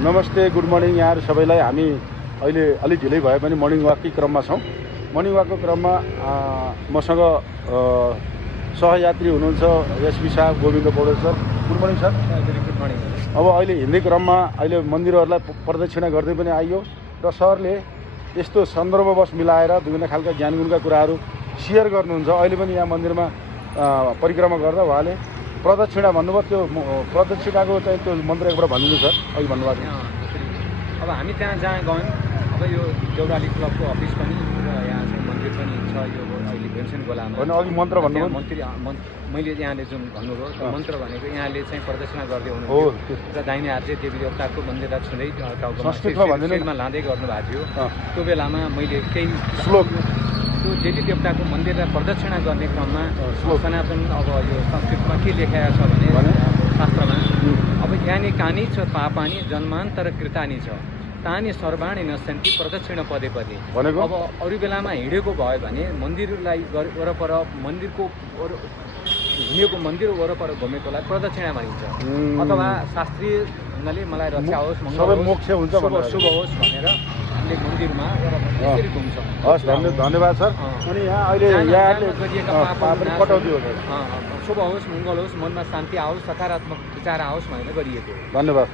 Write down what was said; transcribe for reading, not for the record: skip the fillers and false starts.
नमस्ते, good morning यहाँहरू सबैलाई। हामी अहिले अलिक ढिलै भए पनि मर्निङ वाककै क्रममा छौँ। मर्निङ वाकको क्रममा मसँग सहयात्री हुनुहुन्छ एसपी साहब Govind Paudel sir. Good morning sir. Good morning. अब अहिले हिँड्ने क्रममा अहिले मन्दिरहरूलाई प्रदक्षिणा गर्दै पनि आइयो र सरले यस्तो सन्दर्भवश मिलाएर विभिन्न खालका ज्ञानगुणका कुराहरू सेयर गर्नुहुन्छ। अहिले पनि यहाँ मन्दिरमा परिक्रमा गर्दा उहाँले प्रदक्षिणा भन्नुभयो। त्यो प्रदक्षिणाको चाहिँ त्यो मन्त्र एकबाट भनिदिनु सर, अघि भन्नुभएको थियो। अब हामी त्यहाँ जहाँ गयौँ, अब यो देउराली क्लबको अफिस पनि र यहाँ चाहिँ मन्दिर पनि छ। यो अहिले भीमसेन गोलामा होइन, अघि मन्त्र भन्नुभयो। मैले यहाँले जुन भन्नुभयो त्यो मन्त्र भनेको यहाँले चाहिँ प्रदक्षिणा गर्दै हो हुनुहुन्थ्यो र दाहिने हात चाहिँ देवी देवताको मन्दिरलाई छुँदै टाउकोमा लाँदै गर्नुभएको थियो। त्यो बेलामा मैले केही श्लोक त्यो देवी देवताको मन्दिरलाई प्रदक्षिणा गर्ने क्रममा सनातन अब यो संस्कृतमा के लेखाएको छ भने शास्त्रमा अब यानि कानी छ पापानी जन्मान्तर कृतानी छ तानी सर्वाणी नशन्ति प्रदक्षिण पदे पदे भनेको। अब अरू बेलामा हिँडेको भयो भने मन्दिरलाई वरपर मन्दिरको हिँडेको मन्दिर वरपर घुमेकोलाई प्रदक्षिणा भनिन्छ। अथवा शास्त्रीय ढङ्गले मलाई रक्षा होस् सबै मोक्ष हुन्छ शुभ होस् भनेर हामीले मन्दिरमा यसरी घुम्छौँ। हस्, धन्यवाद सर। अनि यहाँ अहिले गरिएका पापहरू कटौती हो, शुभ होस् मङ्गल होस्, मनमा शान्ति आओस्, सकारात्मक विचार आओस् भनेर गरिएको। धन्यवाद।